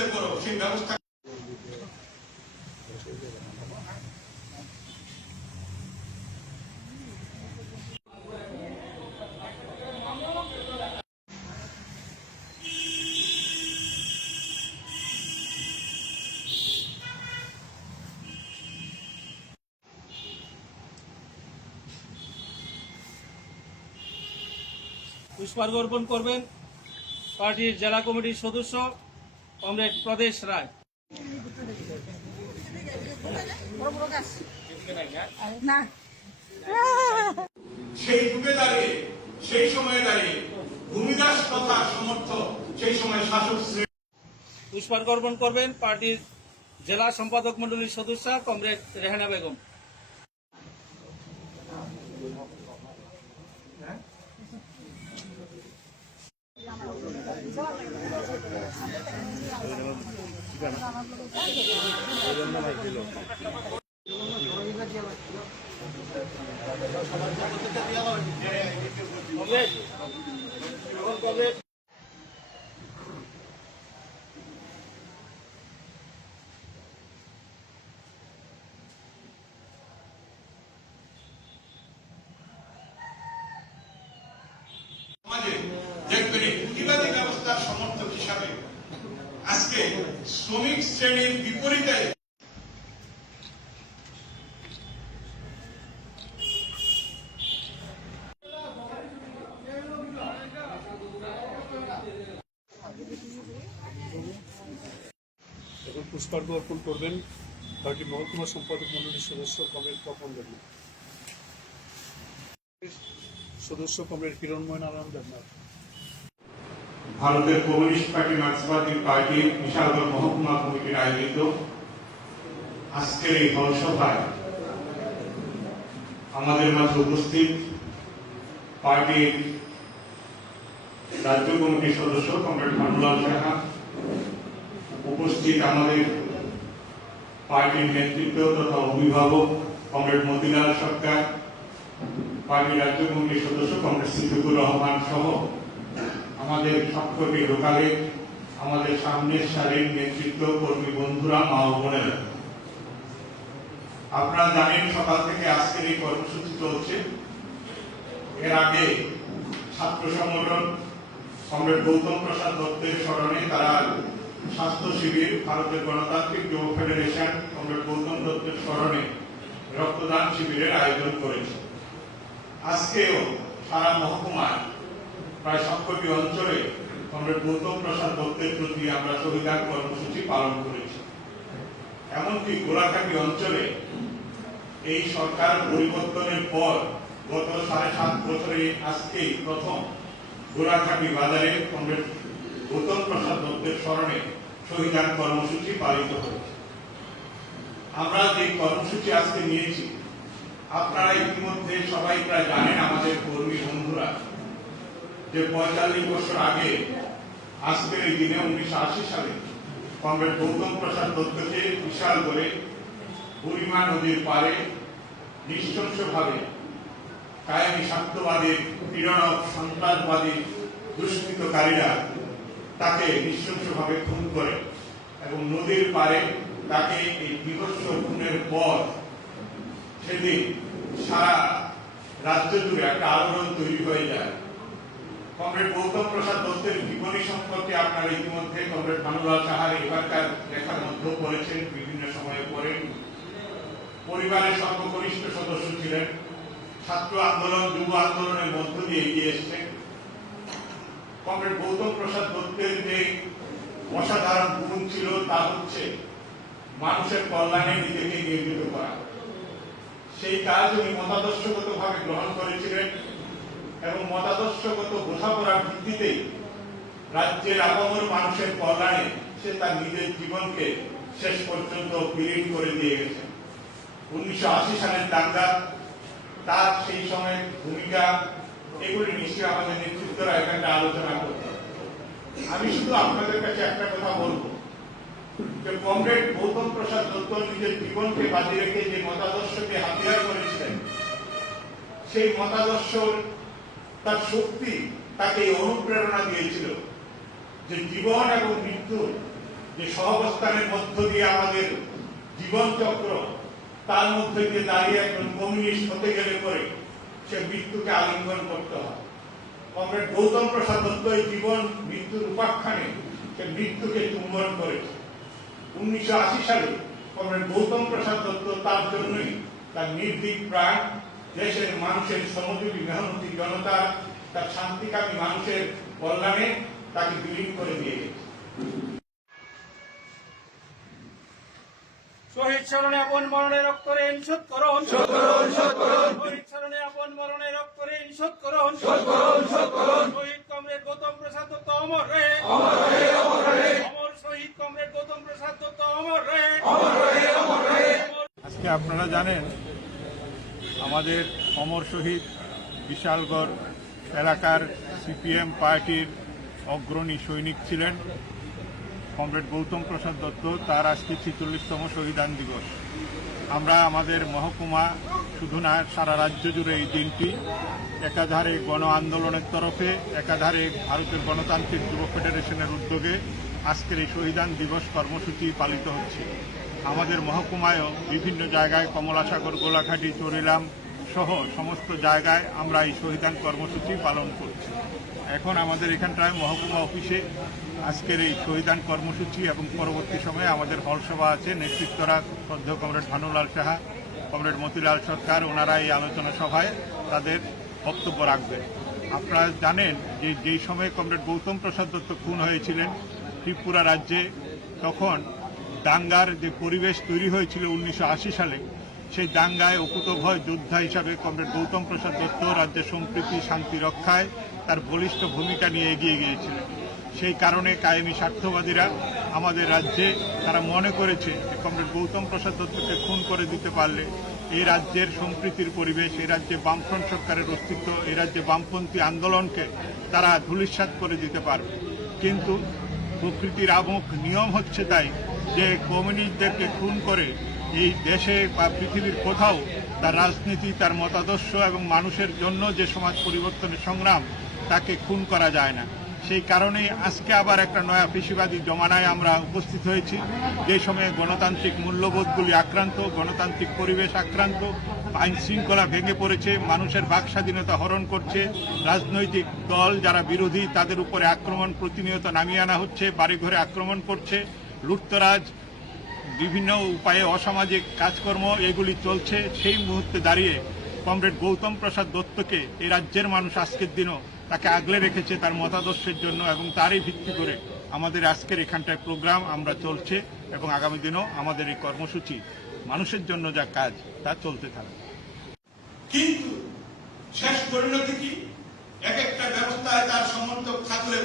হলে পরও সেই ব্যবস্থা পুষ্পার্ঘ অর্পণ করবেন পার্টির জেলা কমিটির সদস্য কমরেড প্রদেশ রায়। না সেই যুগে দাঁড়িয়ে সেই সময়ে দাঁড়িয়ে ভূমিদাস তথা সমর্থ সেই সময় শাসক পুষ্পার্ঘ অর্পণ করবেন পার্টির জেলা সম্পাদক মণ্ডলীর সদস্য কমরেড রেহানা বেগম। সমাজে দেখবেন এই পুঁজিবাদী ব্যবস্থার সমর্থক হিসাবে আজকে শ্রমিক শ্রেণির বিপরীতে এখন পুষ্পার্ঘ অর্পণ করবেন। পার্টি মহকুমা সম্পাদক মন্ডলীর সদস্য কমরেড তপন দেবনাথ। সদস্য কমরেড হিরণময় নারায়ণ দেবনাথ। ভারতের কমিউনিস্ট পার্টি মার্ক্সবাদী পার্টির বিশালগড় মহকুমা কমিটির আয়োজিত আজকের এই জনসভায় আমাদের মাঝে উপস্থিত পার্টির রাজ্য কমিটির সদস্য কমরেড ভানুলাল সাহা। উপস্থিত আমাদের পার্টির নেতৃত্ব তথা অভিভাবক কমরেড মতিলাল সরকার, পার্টির রাজ্য কমিটির সদস্য কমরেড সিদ্দিকুর রহমান সহ আমাদের সবকটি লোকালে আমাদের সামনের সারির নেতৃত্ব কর্মী বন্ধুরা মা বোনেরা। আপনারা জানেন সকাল থেকে আজকের এই কর্মসূচি চলছে। এর আগে ছাত্র সংগঠন কমরেড গৌতম প্রসাদ দত্তের স্মরণে তারা স্বাস্থ্য শিবির, ভারতের গণতান্ত্রিক যুব ফেডারেশন, কমরেড গৌতম দত্তের স্মরণে রক্তদান শিবিরের আয়োজন করেছে। আজকেও সারা মহকুমায় প্রায় সবকটি অঞ্চলে কমরেড গৌতম প্রসাদ দত্তের প্রতি আমরা শহীদান কর্মসূচি পালন করেছি। এমনকি গোলাঘাটি অঞ্চলে এই সরকার পরিবর্তনের পর গত সাড়ে সাত বছরে আজকেই প্রথম গোলাঘাটি বাজারে কমরেড গৌতম প্রসাদ দত্তের স্মরণে শহীদান কর্মসূচি পালিত হয়েছে। আমরা যে কর্মসূচি আজকে নিয়েছি, আপনারা ইতিমধ্যে সবাই প্রায় জানেন, আমাদের কর্মী বন্ধুরা যে পঁয়তাল্লিশ বছর আগে আজকের এই দিনে উনিশশো আশি সালে কমরেড গৌতম প্রসাদ দত্তকে বিশাল করে বুড়িমা নদীর পারে নৃশংসভাবে কায়েমি স্বার্থবাদী পীড়নক, সন্ত্রাসবাদী দুষ্কৃতকারীরা তাকে নৃশংসভাবে খুন করে এবং নদীর পারে তাকে এই বিভৎস খুনের পর সেদিন সারা রাজ্য জুড়ে একটা আলোড়ন তৈরি হয়ে যায়। কমরেড গৌতম প্রসাদ দত্তের জীবনী সম্পর্কে আপনারা ইতিমধ্যে কমরেড ভানুলাল সাহার এবারকার লেখার মধ্যেও পড়েছেন, বিভিন্ন সময়ে পড়েন। পরিবারের সর্বকনিষ্ঠ সদস্য ছিলেন। ছাত্র আন্দোলন, যুব আন্দোলনের মধ্য দিয়ে এগিয়ে এসছেন। কমরেড গৌতম প্রসাদ দত্তের যে অসাধারণ গুণ ছিল, তা হচ্ছে মানুষের কল্যাণে নিজেকে নিয়োজিত করা। সেই কাজ উনি মতাদর্শগত ভাবে গ্রহণ করেছিলেন। এবং মতাদর্শগত বোঝাপড়ার ভিত্তিতেই রাজ্যের আপামর মানুষের কল্যাণে সে তার নিজের জীবনকে শেষ পর্যন্ত বিলীন করে দিয়ে গেছে। উনিশশো আশি সালের দাঙ্গা তার সেই সময়ের ভূমিকা, এগুলি নিশ্চয়ই আমাদের নেতৃত্বরা এখানে আলোচনা করত আমি শুধু আপনাদের কাছে একটা কথা বলব যে কমরেড গৌতম প্রসাদ দত্ত নিজের জীবনকে বাজি রেখে যে মতাদর্শকে হাতিয়ার করেছিলেন, সেই মতাদর্শ তার শক্তি তাকে অনুপ্রেরণা দিয়েছিল যে জীবন এবং মৃত্যু, যে সহাবস্থানের মধ্য দিয়ে আমাদের জীবন চক্র, তার মধ্যে দিয়ে দাঁড়িয়ে একজন কমিউনিস্ট হতে গেলে পরে সে মৃত্যুকে আলিঙ্গন করতে হয়। কমরেড গৌতম প্রসাদ দত্ত এই জীবন, মৃত্যুর উপাখ্যানে সে মৃত্যুকে চুম্বন করেছে। উনিশশো আশি সালে কমরেড গৌতম প্রসাদ দত্ত তার জন্যই তার নির্ভীক প্রাণ দেশের মানুষের শ্রমজীবী মেহনতি জনতার তার শান্তিকামী মানুষের কল্যাণে তাকে বিলীন করে দিয়ে গেছে। শহীদ স্মরণে আপন মরণে রক্ত রে শোধ করুন। শহীদ স্মরণে আপন মরণে রক্ত রে শোধ করুন। শহীদ কমরেড গৌতম প্রসাদ দত্ত অমর রে। অমর রে অমর রে। অমর শহীদ কমরেড গৌতম প্রসাদ দত্ত অমর রে। অমর রে অমর রে। আজকে আপনারা জানেন আমাদের অমর শহীদ বিশালগড় এলাকার সিপিএম পার্টির অগ্রণী সৈনিক ছিলেন, কমরেড গৌতম প্রসাদ দত্ত, তার আজকে ছিচল্লিশতম শহীদান দিবস। আমরা আমাদের মহকুমা শুধু না, সারা রাজ্য জুড়ে এই দিনটি একাধারে গণ আন্দোলনের তরফে, একাধারে ভারতের গণতান্ত্রিক যুব ফেডারেশনের উদ্যোগে আজকের এই শহীদান দিবস কর্মসূচি পালিত হচ্ছে। আমাদের মহকুমায়ও বিভিন্ন জায়গায় কমলাসাগর, গোলাঘাটি, চরিলাম সহ সমস্ত জায়গায় আমরা এই শহীদান কর্মসূচি পালন করছি। এখন আমাদের এখানটায় মহকুমা অফিসে আজকের এই শহীদান কর্মসূচি এবং পরবর্তী সময়ে আমাদের হলসভা আছে। নেতৃত্বরা শ্রদ্ধেয় কমরেড ভানুলাল সাহা, কমরেড মতিলাল সরকার, ওনারা এই আলোচনা সভায় তাদের বক্তব্য রাখবেন। আপনারা জানেন যে যেই সময়ে কমরেড গৌতম প্রসাদ দত্ত খুন হয়েছিলেন ত্রিপুরা রাজ্যে, তখন দাঙ্গার যে পরিবেশ তৈরি হয়েছিল উনিশশো আশি সালে, সেই দাঙ্গায় অকুতভয় যোদ্ধা হিসাবে কমরেড গৌতম প্রসাদ দত্ত রাজ্যের সম্প্রীতি, শান্তি, রক্ষায় তার বলিষ্ঠ ভূমিকা নিয়ে এগিয়ে গিয়েছিলেন। সেই কারণে কায়েমি স্বার্থবাদীরা আমাদের রাজ্যে, তারা মনে করেছে কমরেড গৌতম প্রসাদ দত্তকে খুন করে দিতে পারলে এই রাজ্যের সম্প্রীতির পরিবেশ, এই রাজ্যে বামফ্রন্ট সরকারের অস্তিত্ব, এই রাজ্যে বামপন্থী আন্দোলনকে তারা ধূলিসাৎ করে দিতে পারবে। কিন্তু প্রকৃতির আমক নিয়ম হচ্ছে তাই যে কমিউনিস্টদেরকে খুন করে এই দেশে বা পৃথিবীর কোথাও, তার রাজনীতি, তার মতাদর্শ এবং মানুষের জন্য যে সমাজ পরিবর্তনের সংগ্রাম, তাকে খুন করা যায় না। সেই কারণেই আজকে আবার একটা নয়া পেশিবাদী জমানায় আমরা উপস্থিত হয়েছি। যে সময়ে গণতান্ত্রিক মূল্যবোধগুলি আক্রান্ত, গণতান্ত্রিক পরিবেশ আক্রান্ত, আইন শৃঙ্খলা ভেঙে পড়েছে, মানুষের বাক স্বাধীনতা হরণ করছে, রাজনৈতিক দল যারা বিরোধী, তাদের উপরে আক্রমণ প্রতিনিয়ত নামিয়ে আনা হচ্ছে, বাড়িঘরে আক্রমণ করছে। লুটতরাজ, বিভিন্ন উপায়ে অসামাজিক কাজকর্ম এগুলি চলছে, সেই মুহূর্তে দাঁড়িয়ে কমরেড গৌতম প্রসাদ দত্তকে এই রাজ্যের মানুষ আজকের দিনও তাকে আগলে রেখেছে তার মতাদর্শের জন্য এবং তারই ভিত্তি করে আমাদের আজকের এখানটায় প্রোগ্রাম আমরা চলছে এবং আগামী দিনও আমাদের এই কর্মসূচি মানুষের জন্য যা কাজ, তা চলতে থাকবে। কিন্তু শেষ পরিণতি কি? এক একটা ব্যবস্থায় তার সমর্থক থাকলে